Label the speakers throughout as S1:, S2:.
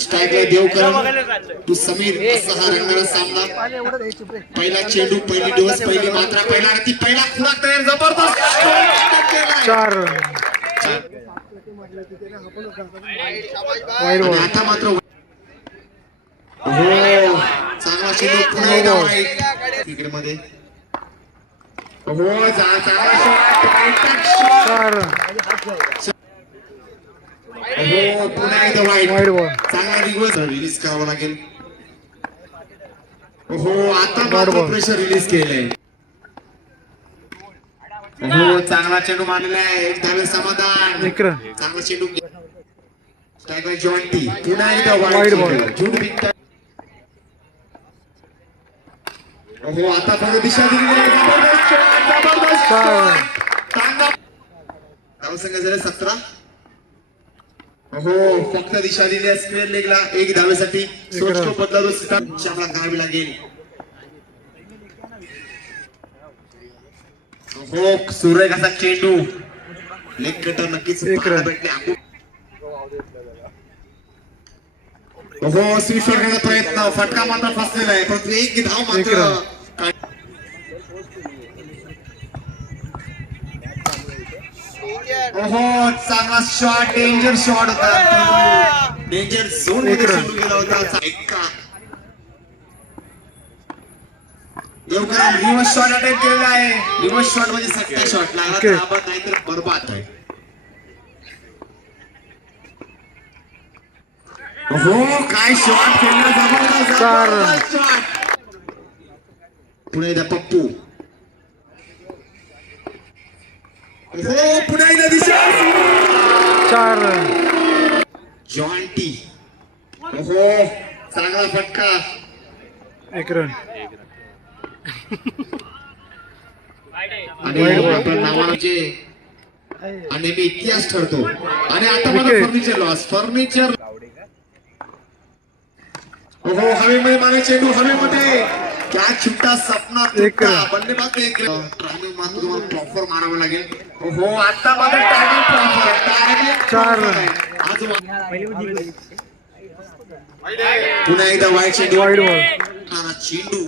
S1: स्ट्राईकला देवकरण. तू समीर असा हा रंगणारा सामना. पहिला चेंडू पहिली डोस पहिली मात्रा पहिला रती पहिला खुराक तयार जबरदस्त. आता मात्र हो. चांगला चेंडू पुन्हा एकदा मध्ये हो जा- चांगला shot. Contact shot.
S2: चार
S1: हो पुन्हा एकदा वाईट
S2: वाईट बॉल
S1: चांगला दिवस रिलीज करावा लागेल हो आता मात्र प्रेशर रिलीज केलंय हो चांगला चेंडू मारलेला आहे. एक धावे समाधान. चांगला चेंडू स्ट्रायकर जॉन्टी पुन्हा एकदा वाईट बॉल झूट हो आता बघा दिशा दिली जबरदस्त जबरदस्त धावसंख्या सतरा हो फक्त दिशा दिली स्क्वेअर लेगला एक धावेसाठी सोच
S2: रन.
S1: तो बदला तो सिद्धांत श्यामला घावी लागेल. हो सुरेख असा चेंडू. लेग कटर नक्कीच. भेटले. हो स्वीट करण्याचा प्रयत्न. फटका मात्र फसलेला आहे. परंतु एक धाव मात्र
S2: रन.
S1: काय- ओहो चांगला शॉट डेंजर शॉट होता. डेंजर
S2: झोनमध्ये.
S1: चेंडू गेला होता. Ekka Devkaram reverse shot attempt केलेला आहे. रिव्हर्स शॉट म्हणजे सट्टा शॉट लागला. तर. आपण नाहीतर बरबाद आहे हो काय शॉट खेळला जबरदस्त शॉट पुढे एकदा पप्पू.
S2: चार
S1: जॉन्टी हो चांगला फटका.
S2: एक रन
S1: आणि. आपल्या नावाचे आणि मी इतिहास ठरतो. आणि आता मला. फर्निचर लॉस फर्निचर हो हवेमध्ये मागे चेंडू हवेमध्ये. क्या छुट्टा सपना
S2: एक.
S1: बंदे मात्र एक टायमिंग मात्र तुम्हाला प्रॉपर मारावं लागेल. हो आता मात्र टायमिंग प्रॉपर टायमिंग
S2: चार.
S1: आज पुन्हा एकदा वाईट चेंडू
S2: वाईट बॉल
S1: हा, चेंडू.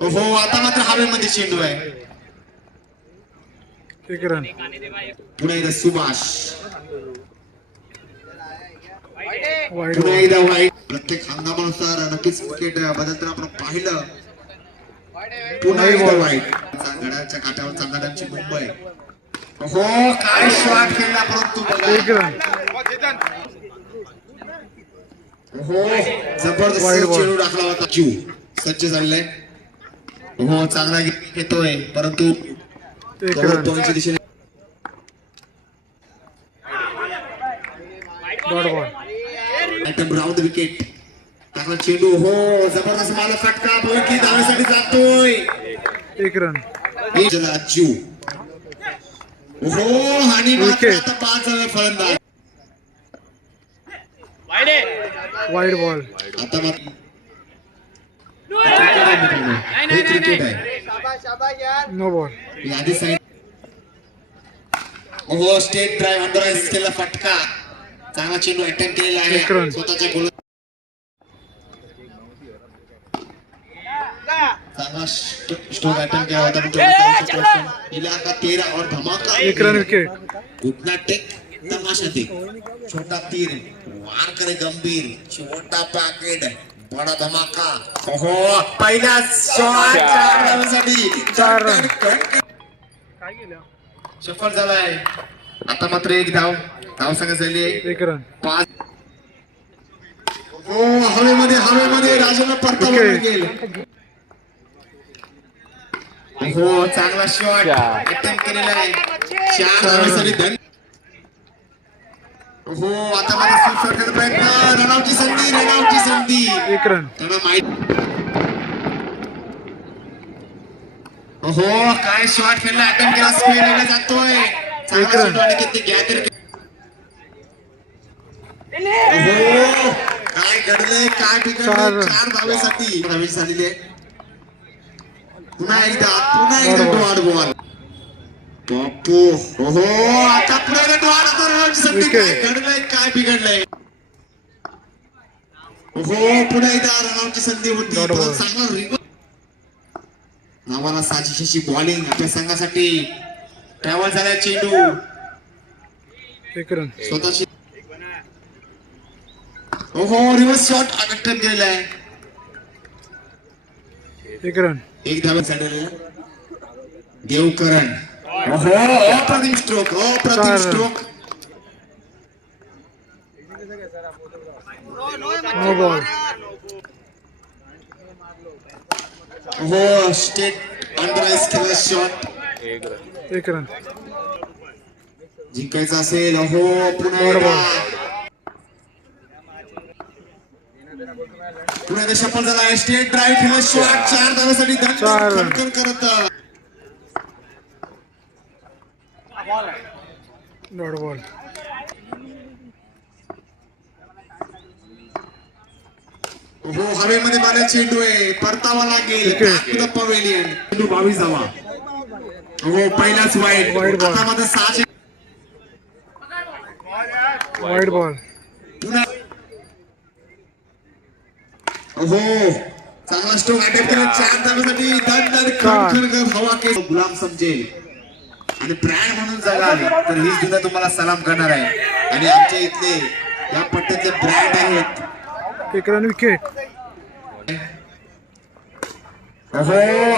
S1: हो आता मात्र हवेमध्ये चेंडू आहे. पुन्हा एकदा सुभाष. पुन्हा एकदा वाईट प्रत्येक हंगामानुसार नक्कीच विकेट बदलताना आपण पाहिलं. पुन्हा एकदा. वाईट गडाच्या काठावर चांगल्याची मुंबई. हो काय शॉट खेळला परंतु.
S2: रन.
S1: हो जबरदस्त. चेंडू टाकला होता. क्यू सज्ज झालेलाय हो चांगला घेतोय. परंतु दिशेने.
S2: डॉट बॉल
S1: आयटम राऊंड विकेट टाकला चेंडू हो जबरदस्त मला फटका. बोलकी धावेसाठी जातोय.
S2: एक रन
S1: जला जीव. हो आणि मात्र
S2: Wicket.
S1: आता पाच हवे फलंदाज.
S2: वाईट बॉल
S1: आता मात्र क्रिकेट आहे. हे
S2: नो बॉल
S1: आधी सांगितलं हो स्टेट ड्राईव्ह अंडर केला फटका. चांगला चेंडू अटेम्प्ट केलेला. आहे. स्वतःच्या गोल चांगला स्ट्रोक अटेम्प्ट केला होता पण तो विचारू शकलो असतो. इलाका तेरा और धमाका.
S2: एक रन विकेट
S1: घुटना टेक तमाशा देख छोटा तीर वार करे गंभीर. छोटा पॅकेट बडा धमाका. हो पहिला शॉट चार. धावांसाठी.
S2: चार रन.
S1: सफल झालाय. आता मात्र एक धाव. धाव संघ झाली आहे.
S2: एक रन
S1: पाच. हो हवेमध्ये हवेमध्ये राजाला परतावा
S2: Wicket.
S1: गेल हो चांगला शॉट अटेम्प्ट केलेला आहे. चार धावेसाठी धन. हो आता मला स्वीप शॉट करण्याचा प्रयत्न. रनआउटची संधी रनआउटची संधी.
S2: एक रन
S1: त्यांना माहीत. हो काय शॉट खेळला? अटेम्प्ट केला. स्क्वेअर जातोय. काय घडलंय काय.
S2: चार.
S1: धावेसाठी धावे झालेली आहे. पुन्हा एकदा पुन्हा एकदा. Dot ball Bapu. हो आता पुढे वाढतो संधी
S2: Wicket.
S1: काय घडलंय काय बिघडलंय? हो पुढे एकदा रनआउटची संधी होती. चांगला रिव्हर नावाला साजिश अशी बॉलिंग आपल्या संघासाठी ट्रॅव्हल झालाय चेंडू स्वतःची हो हो रिव्हर्स शॉट गेलेला आहे
S2: एक रन
S1: एक धावे झालेला देवकरण. ओहो अप्रतिम स्ट्रोक अप्रतिम. स्ट्रोक
S2: नो बॉल
S1: हो स्टेट अंडराइज केलेला शॉट
S2: एक रन.
S1: जिंकायचं असेल हो पुन्हा. पुन्हा एकदा सफल झाला. स्टेट ड्राईव्ह केला. शॉट चार
S2: रन.
S1: खणखण करत.
S2: डॉट बॉल
S1: हो हवेमध्ये मारल्या चेंडू आहे. परतावा लागेल. पवेलियन चेंडू बावीस धावा हो पहिलाच वाईट. आता मात्र सहाशे.
S2: वाईड बॉल
S1: पुन्हा. हो चांगला स्ट्रोक अटॅक केला. चार धाव्यासाठी दण दण
S2: चार.
S1: खणखण करत हवा के गुलाम समजेल. आणि ब्रँड म्हणून जगाल. तर ही सुद्धा तुम्हाला सलाम करणार आहे. आणि आमच्या इथले या पट्ट्यातले ब्रँड आहेत.
S2: विकेट
S1: हो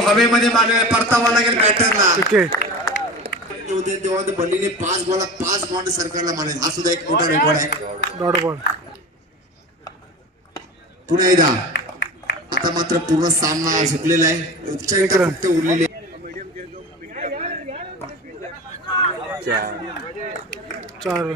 S1: हवेमध्ये मागे परतावा लागेल बॅटरला. होते तेव्हा ते बल्लीने पाच बॉलात पाच बॉन्ड सरकारला मारेल. हा सुद्धा एक मोठा रेकॉर्ड आहे.
S2: डॉट बॉल
S1: पुन्हा एकदा. आता मात्र पूर्ण सामना झुकलेला आहे. फक्त उरलेले
S2: चार. रन